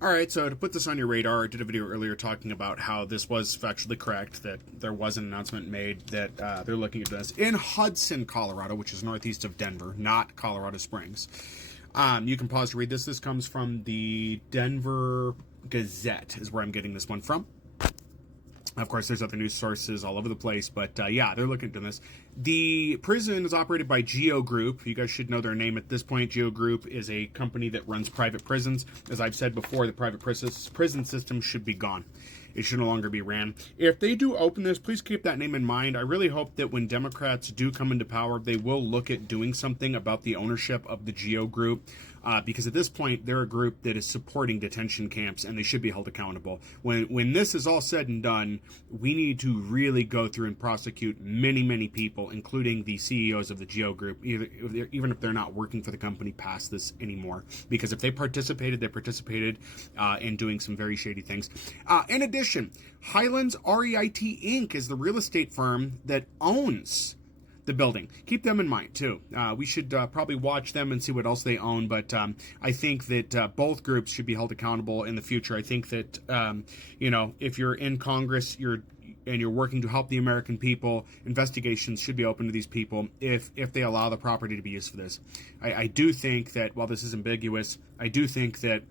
All right, so to put this on your radar, I did a video earlier talking about how this was factually correct, that there was an announcement made that they're looking at this in Hudson, Colorado, which is northeast of Denver, not Colorado Springs. You can pause to read this. This comes from the Denver Gazette, is where I'm getting this one from. Of course, there's other news sources all over the place, but yeah, they're looking into this. The prison is operated by Geo Group. You guys should know their name at this point. Geo Group is a company that runs private prisons. As I've said before, the private prison system should be gone. It should no longer be ran. If they do open this, please keep that name in mind. I really hope that when Democrats do come into power, they will look at doing something about the ownership of the Geo Group. Because at this point, they're a group that is supporting detention camps, and they should be held accountable. When this is all said and done, we need to really go through and prosecute many, many people, including the CEOs of the Geo Group, even if they're not working for the company past this anymore. Because if they participated, in doing some very shady things. In addition, Highlands REIT Inc. is the real estate firm that owns the building. Keep them in mind too. We should probably watch them and see what else they own, but I think that both groups should be held accountable in the future. I think that if you're in Congress, you're working to help the American people, investigations should be open to these people if they allow the property to be used for this. I do think that while this is ambiguous, I do think that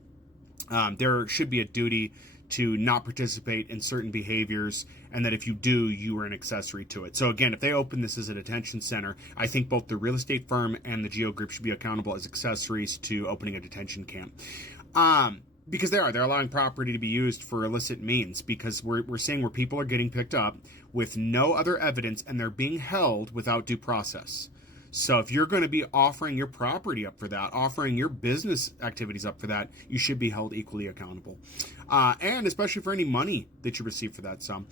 there should be a duty to not participate in certain behaviors, and that if you do, you are an accessory to it. So again, if they open this as a detention center, I think both the real estate firm and the Geo Group should be accountable as accessories to opening a detention camp. Because they're allowing property to be used for illicit means, because we're seeing where people are getting picked up with no other evidence and they're being held without due process. So if you're going to be offering your property up for that, offering your business activities up for that, you should be held equally accountable. And especially for any money that you receive for that sum.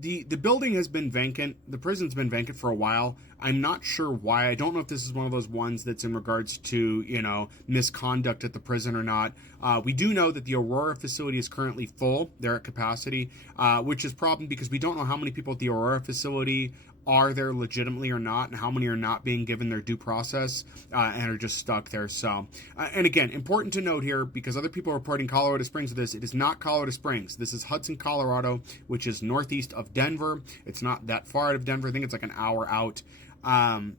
The building has been vacant. The prison's been vacant for a while. I'm not sure why. I don't know if this is one of those ones that's in regards to, misconduct at the prison or not. We do know that the Aurora facility is currently full. They're at capacity, which is a problem because we don't know how many people at the Aurora facility are there legitimately or not, and how many are not being given their due process and are just stuck there. So, and again, important to note here, because other people are reporting Colorado Springs with this, it is not Colorado Springs. This is Hudson, Colorado, which is northeast of Denver. It's not that far out of Denver. I think it's like an hour out. I'm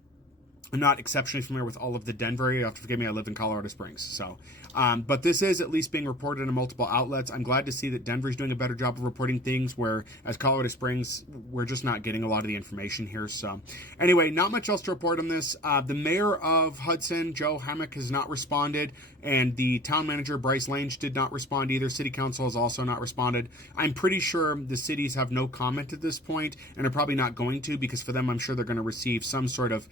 not exceptionally familiar with all of the Denver area. You have to forgive me, I live in Colorado Springs. So, but this is at least being reported in multiple outlets. I'm glad to see that Denver's doing a better job of reporting things, where as Colorado Springs, we're just not getting a lot of the information here. So anyway, not much else to report on this. The mayor of Hudson, Joe Hammock, has not responded, and the town manager, Bryce Lange, did not respond either. City council has also not responded. I'm pretty sure the cities have no comment at this point, and are probably not going to, because for them, I'm sure they're going to receive some sort of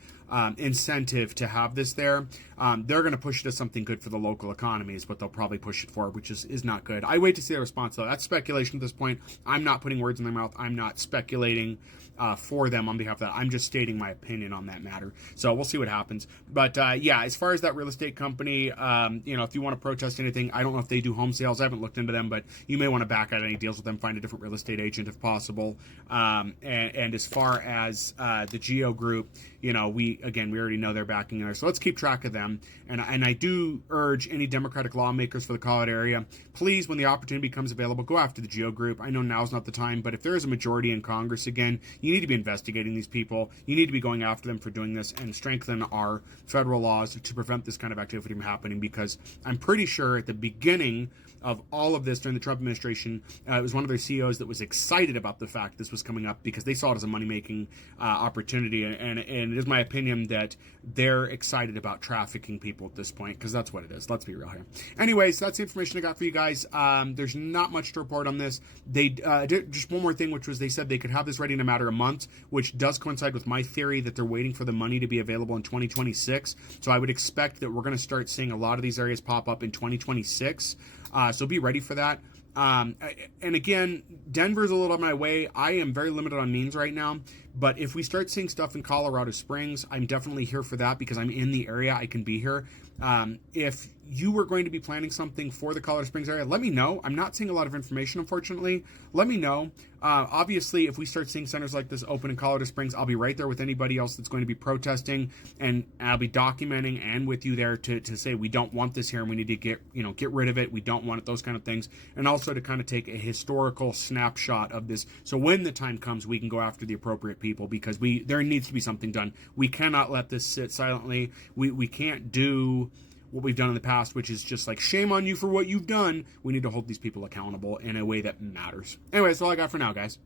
incentive to have this there. They're going to push it as something good for the local economy is what they'll probably push it for, which is not good. I wait to see their response, though. That's speculation at this point. I'm not putting words in their mouth. I'm not speculating for them on behalf of that. I'm just stating my opinion on that matter. So we'll see what happens. But yeah, as far as that real estate company, if you want to protest anything, I don't know if they do home sales. I haven't looked into them, but you may want to back out any deals with them, find a different real estate agent if possible. And as far as the Geo Group, we already know they're backing there. So let's keep track of them. And I do urge any Democratic lawmakers for the Colorado area, please, when the opportunity becomes available, go after the Geo Group. I know now's not the time, but if there is a majority in Congress again, you need to be investigating these people. You need to be going after them for doing this and strengthen our federal laws to prevent this kind of activity from happening, because I'm pretty sure at the beginning of all of this during the Trump administration, it was one of their CEOs that was excited about the fact this was coming up because they saw it as a money-making opportunity. And it is my opinion that they're excited about trafficking people at this point, because that's what it is. Let's be real here. Anyways, that's the information I got for you guys. There's not much to report on this. They did just one more thing, which was they said they could have this ready in a matter of months, which does coincide with my theory that they're waiting for the money to be available in 2026. So I would expect that we're going to start seeing a lot of these areas pop up in 2026. So be ready for that. And again, Denver's a little on my way. I am very limited on means right now, but if we start seeing stuff in Colorado Springs, I'm definitely here for that because I'm in the area. I can be here. If you were going to be planning something for the Colorado Springs area, let me know. I'm not seeing a lot of information, unfortunately. Let me know. Obviously, if we start seeing centers like this open in Colorado Springs, I'll be right there with anybody else that's going to be protesting, and I'll be documenting and with you there to say we don't want this here and we need to get rid of it. We don't want it, those kind of things, and also to kind of take a historical snapshot of this. So when the time comes, we can go after the appropriate people, because there needs to be something done. We cannot let this sit silently. We can't do what we've done in the past, which is just like, shame on you for what you've done. We need to hold these people accountable in a way that matters. Anyway, that's all I got for now, guys.